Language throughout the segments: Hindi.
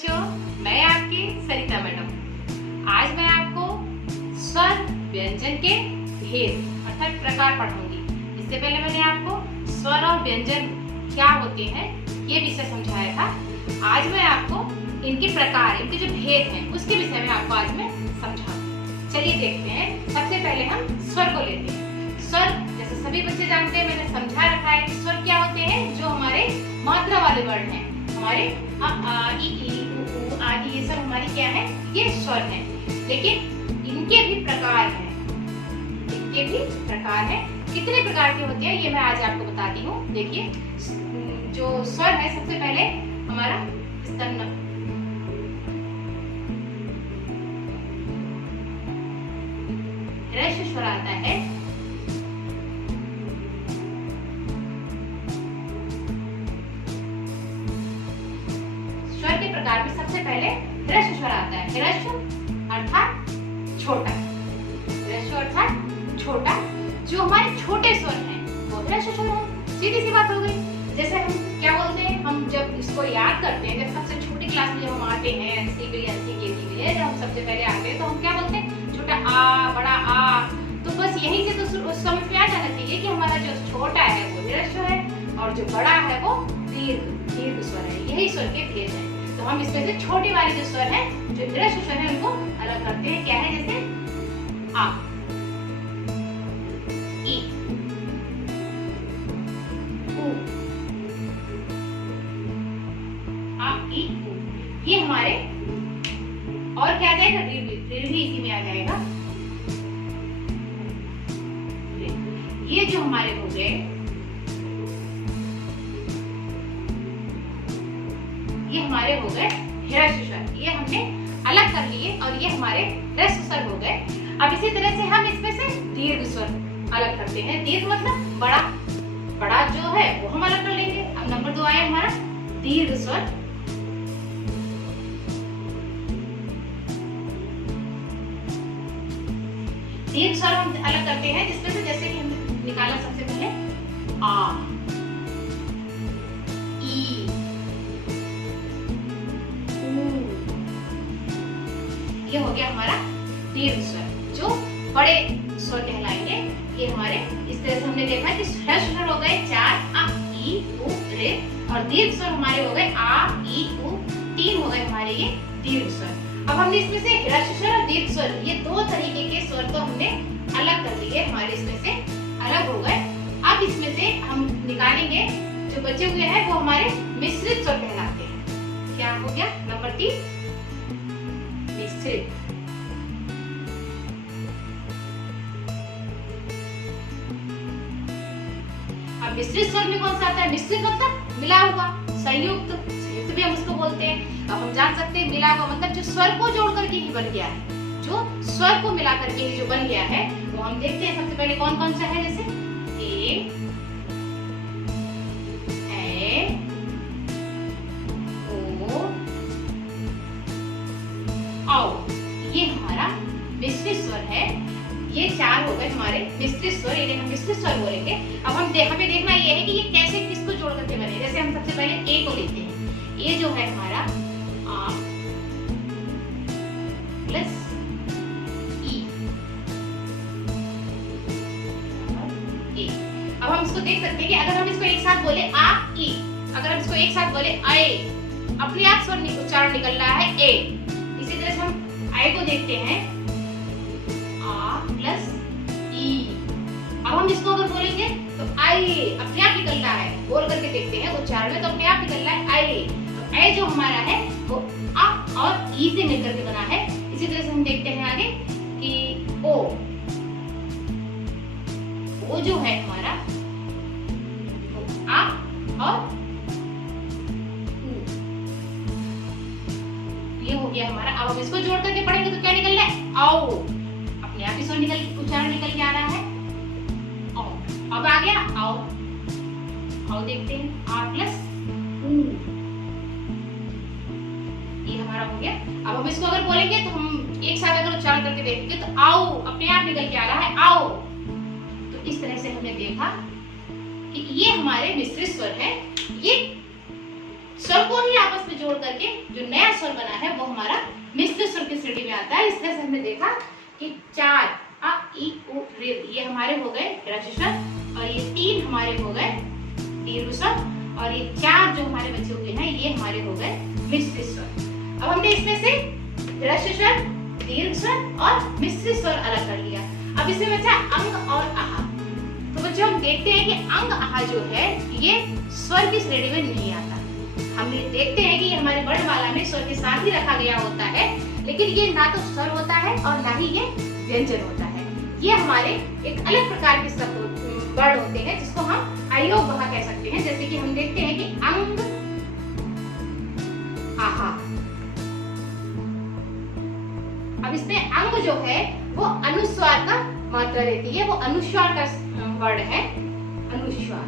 बच्चों, मैं आपकी सरिता मैडम। आज मैं आपको स्वर व्यंजन के भेद अर्थात प्रकार पढ़ाऊंगी। इससे पहले मैंने आपको स्वर और व्यंजन क्या होते हैं ये विषय समझाया था। आज मैं आपको इनके प्रकार, इनके जो भेद हैं उसके विषय में आपको आज मैं समझाऊंगी। चलिए देखते हैं। सबसे पहले हम स्वर को लेते हैं। स्वर जैसे सभी बच्चे जानते हैं, मैंने समझा रखा है कि स्वर क्या होते हैं, जो हमारे मात्रा वाले वर्ण हैं। हमारे अ आ इ ऊ आदि ये सब हमारी क्या है, ये स्वर हैं। लेकिन इनके भी प्रकार हैं, इनके भी प्रकार हैं। कितने प्रकार के होते हैं ये मैं आज आपको बताती हूँ। देखिए, जो स्वर है सबसे पहले हमारा स्तन, ह्रस्व स्वर आता है। स्वर के प्रकार में सबसे पहले ह्रस्व स्वर आता है। ह्रस्व अर्थात छोटा, ह्रस्व अर्थात छोटा। जो हमारे छोटे स्वर हैं वो ह्रस्व स्वर है। सीधी सी बात हो गई। जैसे हम क्या बोलते हैं, हम जब इसको याद करते हैं, जब सबसे छोटी क्लास में जब हम आते हैं एनसी के लिए, एनसी के लिए जब हम सबसे पहले आते हैं तो हम क्या बोलते हैं, छोटा आ बड़ा आ। तो बस यहीं से तो समझ में आ जाना चाहिए कि हमारा जो छोटा है वो ह्रस्व है और जो बड़ा है वो दीर्घ स्वर है। यही स्वर के भेद है। तो हम इसमें से छोटे वाले जो स्वर है, जो ह्रस्व स्वर है, उनको अलग करते हैं। क्या है, जैसे आ, ई, उ, आ, ई, उ। ये हमारे, और क्या आ जाएगा, दीर्घ इसी में आ जाएगा। ये जो हमारे हो गए, ये हमारे हो गए ह्रस्व स्वर। ये हमने अलग कर लिए और ये हमारे ह्रस्व स्वर हो गए। अब इसी तरह से हम इसमें से दीर्घ स्वर अलग करते हैं। दीर्घ मतलब बड़ा, बड़ा जो है वो हम अलग कर लेंगे। अब नंबर 2 आया हमारा दीर्घ स्वर। दीर्घ स्वर हम अलग करते हैं जिसमें से, जैसे कि हमने निकाला सबसे पहले आ, ई, ये हो गया हमारा दीर्घ स्वर, जो बड़े स्वर कहलाएंगे। ये हमारे इस तरह से हमने देखा कि ह्रस्व स्वर हो गए 4 आ ई उ रे, और दीर्घ स्वर हमारे हो गए आ ई उ, 3 हो गए हमारे ये दीर्घ स्वर। अब हमने इसमें से ह्रस्व स्वर और दीर्घ स्वर, ये 2 तरीके के स्वर तो हमने अलग कर लिए, हमारे इसमें से अलग हो गए। अब इसमें से हम निकालेंगे जो बचे हुए हैं वो हमारे मिश्रित स्वर कहलाते हैं। क्या हो गया, नंबर 3 मिश्रित। अब मिश्रित स्वर में कौन सा आता है, मिश्रित मतलब मिला हुआ, संयुक्त, संयुक्त भी हम उसको बोलते हैं। अब हम जान सकते हैं मिला हुआ मतलब जो स्वर को जोड़ करके ही बन गया है, जो स्वर को मिला करके ही जो बन गया है वो हम देखते हैं। सबसे पहले कौन कौन सा है, जैसे ए, ओ, आओ, ये हमारा मिश्रित स्वर है। ये 4 हो गए हमारे मिश्रित स्वर, इन्हें हम मिश्रित स्वर बोलेंगे। अब हमें देखना ये है कि ये कैसे किसको जोड़ करके बने। जैसे हम सबसे पहले ए को लेते हैं। ये जो है हमारा आ प्लस ई, ए। अब हम इसको देख सकते हैं कि अगर हम इसको एक साथ बोले आ ई, अगर हम इसको एक साथ बोले आए, अपने आप स्वर उच्चारण निकल रहा है ए। इसी तरह से हम आए को देखते हैं आ प्लस ई। अब हम इसको अगर बोलेंगे तो आई, अपने आप निकल रहा है, बोल करके देखते हैं उच्चारण में तो अपने आप निकल रहा है आई। तो ए जो हमारा है वो आ और ई से मिलकर के बना है। इसी तरह से हम देखते हैं आगे कि ओ, ओ जो है हमारा आ और उ, ये हो गया हमारा। अब हम इसको जोड़ करके पढ़ेंगे तो क्या निकल रहा है, आओ, अपने आप इसको उच्चारण निकल के आ रहा है। आओ, अब आ गया आओ, आओ देखते हैं आ प्लस उ, ये हमारा हो गया। अब हम इसको अगर बोलेंगे तो हम एक साथ अगर उच्चारण करके देखेंगे तो आओ, अपने आप निकल के आ रहा है आओ। तो इस तरह से हमने देखा कि ये हमारे मिश्रित स्वर है। ये स्वर को ही आपस में जोड़ करके जो नया स्वर बना है वो हमारा मिश्र स्वर की श्रेणी में आता है। इस तरह से हमने देखा कि 4 अ इ उ ऋ ये हमारे हो गए ह्रस्व स्वर और ये 3 हमारे हो गए दीर्घ स्वर और ये 4 जो हमारे बचे हुए हैं ये हमारे हो गए मिश्र स्वर। अब हमने इसमें से ह्रस्व स्वर, दीर्घ स्वर और मिश्र स्वर अलग कर लिया। अब इसमें बचा अंग और आहा। तो बच्चों हम देखते हैं कि अंग आहा जो है ये स्वर की श्रेणी में नहीं आता। हम देखते हैं कि ये हमारे वर्णमाला में स्वर के साथ ही रखा गया होता है, लेकिन ये ना तो स्वर होता है और ना ही ये व्यंजन होता है। ये हमारे एक अलग प्रकार के वर्ण होते हैं जिसको हम अयोग वहा कह सकते हैं। जैसे कि हम देखते हैं कि अंग आहा। अब इसमें अंग जो है वो अनुस्वार का मात्रा रहती है, वो अनुस्वार का वर्ण है, अनुस्वार।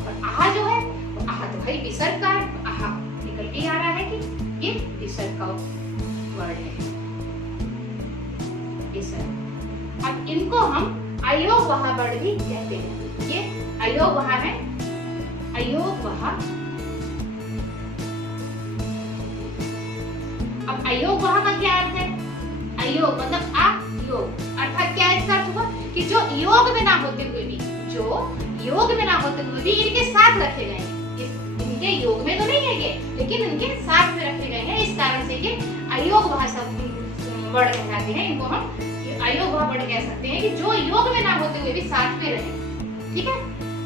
और आहा जो है वो आहा तो भाई विसर्ग का है, आहा निकल के आ रहा है कि ये विसर्ग का वर्ण है, विसर्ग। अब इनको हम अयोग वहा वर्ण भी कहते हैं। ये अयोग वहा है, अयोग वहा। अब अयोग वहा का क्या अर्थ है? अयोग मतलब अयोग, अर्थात क्या इसका अर्थ हुआ कि जो योग में ना होते हुए भी, जो योग में ना होते हुए भी इनके साथ रखे गए हैं। इनके योग में तो नहीं है ये, लेकिन इनके साथ में रखे गए हैं। इस कारण से ये अयोग वहा शब्द वर्ण कहलाते हैं। इनको हम अयोग वहा वर्ण कह सकते हैं कि जो योग में ना होते हुए भी साथ में रहे। ठीक है,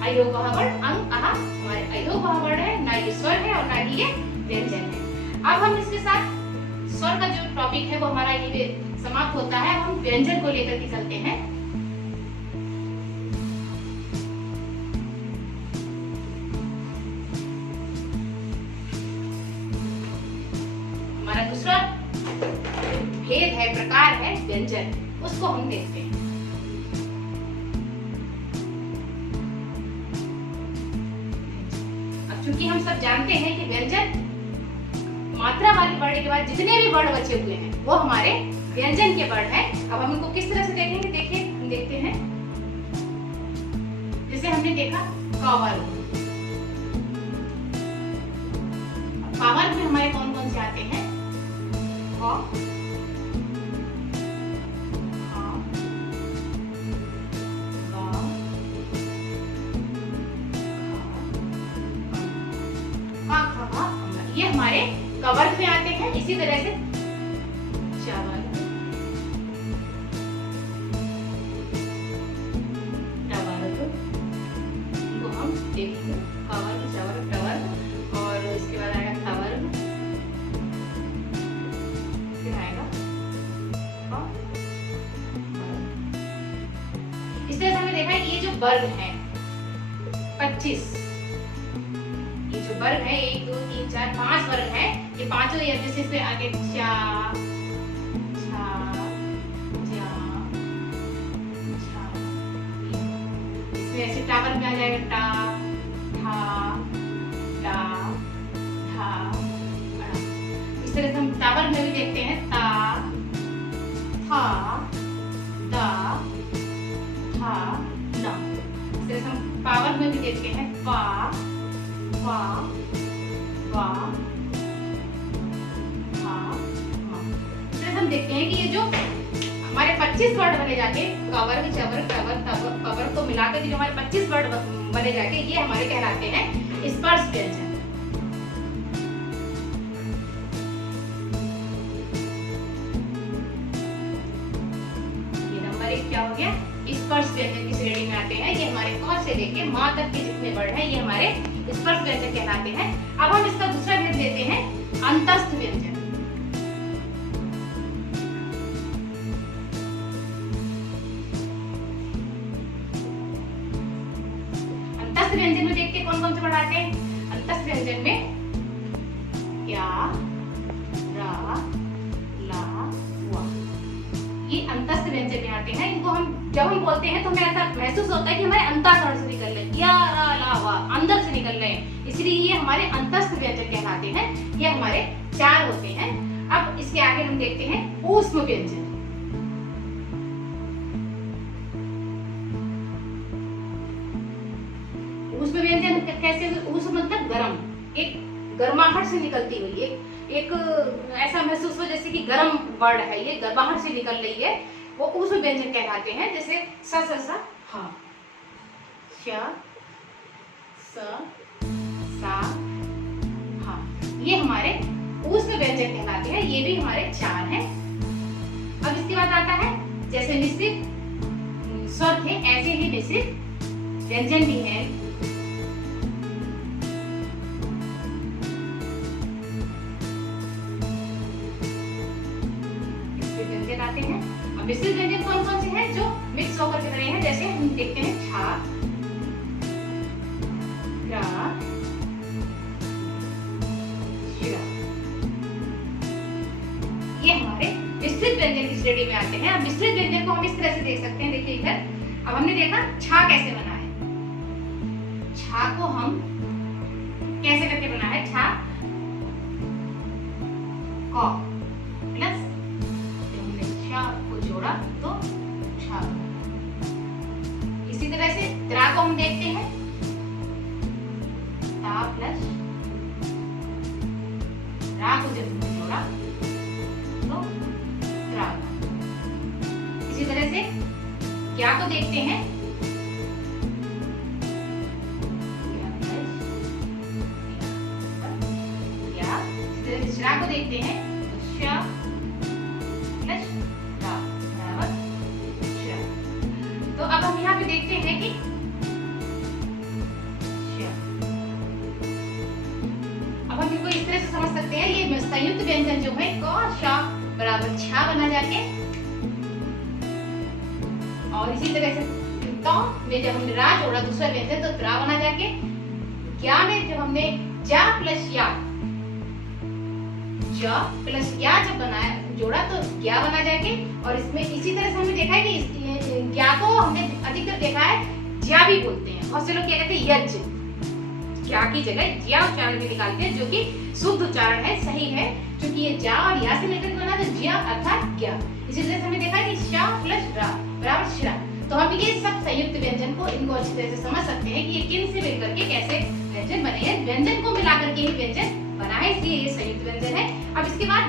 अयोग वहा वर्ण अंग आहा हमारे अयोग वहा वर्ण है, ना ये स्वर है और ना ही ये व्यंजन है। अब हम इसके साथ स्वर का जो टॉपिक है वो हमारा ये समाप्त होता है। हम व्यंजन को लेकर के चलते हैं। हमारा दूसरा भेद है, प्रकार है व्यंजन, उसको हम देखते हैं। अब चूंकि हम सब जानते हैं कि व्यंजन मात्रा वाले वर्ण के बाद जितने भी वर्ण बचे हुए हैं वो हमारे व्यंजन के वर्ण हैं। अब हम इनको किस तरह से देखेंगे? देखिए हम देखते हैं, जैसे हमने देखा कावर्ग। कावर्ग में हमारे कौन कौन से आते हैं? ये हमारे कवर्ग में आते हैं। इसी तरह से चावल, टवर्ग, इनको हम देखेंगे। कवर्ग, चावल, टवर्ग और इसके बाद आएगा थवर्ग, फिर आएगा इस तरह से हमने देखा है कि ये जो वर्ग है 25, ये जो वर्ग है 1 2 3 4 5 वर्ग है। ये पांचों जैसे इसमें आगे चा, छा, जा, छा, इसमें ऐसे टावर में आ जाएगा टा, था, टा, था, इस तरह से हम टावर में भी देखते हैं ता, था, दा, था, ना। इस तरह से हम पावर में भी देखते हैं पा, वा, वा, हम देखते हैं कि ये जो हमारे 25 वर्ड बने जाके कवर्ग, चवर्ग, टवर्ग, कवर्ग को मिलाकर जो हमारे 25 वर्ड बने जाके ये हमारे कहलाते हैं स्पर्श व्यंजन। ये नंबर 1 क्या हो गया? स्पर्श व्यंजन की श्रेणी में आते हैं। ये हमारे क से लेके मां तक के जितने वर्ड हैं ये हमारे स्पर्श व्यंजन कहलाते हैं। अब हम इसका दूसरा भेद लेते हैं, अंतस्थ व्यंजन। अंतस्थ व्यंजन में देखते कौन कौन से वर्ड आते हैं? अंतस्थ व्यंजन में या, रा, ला, वा, ये अंतस्थ व्यंजन में आते हैं। इनको हम जब हम बोलते हैं तो हमें ऐसा महसूस होता है कि हमारे अंतःकरण से निकल रहे हैं, या, रा, ला, वा अंदर से निकल रहे हैं, इसलिए ये हमारे अंतस्थ व्यंजन कहलाते हैं। ये हमारे 4 होते हैं। अब इसके आगे हम देखते हैं ऊष्म व्यंजन। कैसे, ऊस मतलब गर्म, एक गर्माहट से निकलती हुई, एक ऐसा महसूस हो जैसे कि गर्म वर्ड है, ये गर्माहट से निकल रही है, वो ऊस व्यंजन कहलाते हैं। जैसे सा हा, श स सा हा, ये हमारे ऊष्म व्यंजन कहलाते हैं। ये भी हमारे 4 हैं। अब इसके बाद आता है जैसे मिश्रित स्वर थे ऐसे ही मिश्रित व्यंजन भी हैं। मिश्रित व्यंजन आते हैं। अब मिश्रित व्यंजन कौन कौन से हैं जो मिक्स होकर के बने हैं? जैसे हम देखते हैं छा, रा, शिरा, ये हमारे मिश्रित व्यंजन की श्रेणी में आते हैं। अब मिश्रित व्यंजन को हम इस तरह से देख सकते हैं। देखिए इधर अब हमने देखा छा कैसे बना है। छा को हम कैसे करके बना है? छा क प्लस हमने छा को जोड़ा तो छा। इसी तरह से त्रा को हम देखते हैं, ता प्लस रा को जब हमने जोड़ा तो त्रा। इसी तरह से क्या को देखते हैं, शिरा को देखते हैं तो श प्लस रा बराबर शिरा। तो अब हम यहाँ पे देखते हैं कि अब हम इनको इस तरह से समझ सकते हैं, ये संयुक्त व्यंजन जो है क श बराबर छा बना जाके, और इसी तरह से तो में जब हमने रा जोड़ा दूसरा व्यंजन तो त्रा बना जाके, क्या में जब हमने जा प्लस या, जा प्लस या जब बनाया जोड़ा तो क्या बना जाके, और इसमें इसी तरह से हमने देखा है कि क्या को हमने अधिकतर देखा है ज्या भी बोलते हैं। बहुत से लोग क्या कहते हैं यज्ञ, क्या की जगह ज्या उच्चारण में निकालते हैं, जो कि शुद्ध उच्चारण है, सही है, क्योंकि ये जा और या से मिलकर बना तो ज्या अर्थात क्या। इसी तरह से हमने देखा है कि शा प्लस रा बराबर शिरा। तो हम ये सब संयुक्त व्यंजन को इनको अच्छी तरह से समझ सकते हैं कि ये किन से मिलकर के कैसे व्यंजन बने हैं। व्यंजन को मिलाकर के ही व्यंजन बना है, इसलिए ये संयुक्त व्यंजन है। अब इसके बाद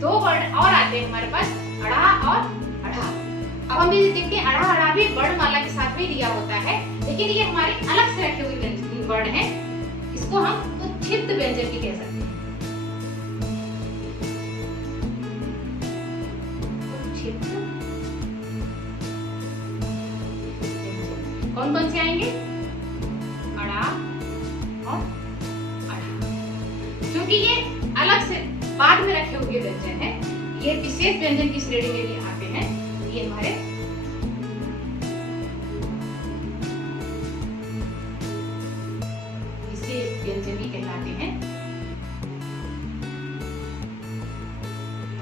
2 वर्ड और आते हैं हमारे पास, अड़ा और अढ़ा। अब हम भी देखते हैं अड़ा अड़ा भी वर्णमाला के साथ में दिया होता है, लेकिन ये हमारे अलग से रखे हुए वर्ड हैं। इसको हम उच्छिष्ट व्यंजन भी कह सकते हैं। कौन कौन से आएंगे? अड़ा और अड़ा, क्योंकि ये अलग से बाद में रखे हुए व्यंजन हैं, ये विशेष व्यंजन की श्रेणी में भी आते हैं। ये हमारे विशेष व्यंजन भी कहलाते हैं।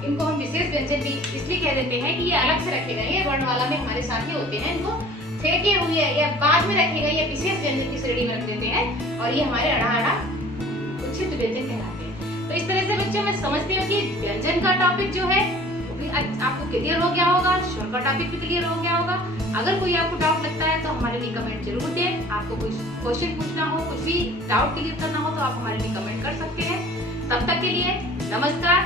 इनको हम विशेष व्यंजन भी इसलिए कह देते हैं कि ये अलग से रखे गए हैं, वर्णमाला में हमारे साथ ही होते हैं। इनको फेंके हुए या बाद में रखे गए या विशेष व्यंजन की श्रेणी में रख देते हैं, और ये हमारे अड़ा अड़ा उच्छिष्ट व्यंजन कहलाते हैं। तो इस तरह से बच्चों मैं समझती हूँ कि व्यंजन का टॉपिक जो है वो भी आपको क्लियर हो गया होगा, स्वर का टॉपिक भी क्लियर हो गया होगा। अगर कोई आपको डाउट लगता है तो हमारे लिए कमेंट जरूर दें। आपको कुछ क्वेश्चन पूछना हो, कुछ भी डाउट क्लियर करना हो तो आप हमारे लिए कमेंट कर सकते हैं। तब तक के लिए नमस्कार।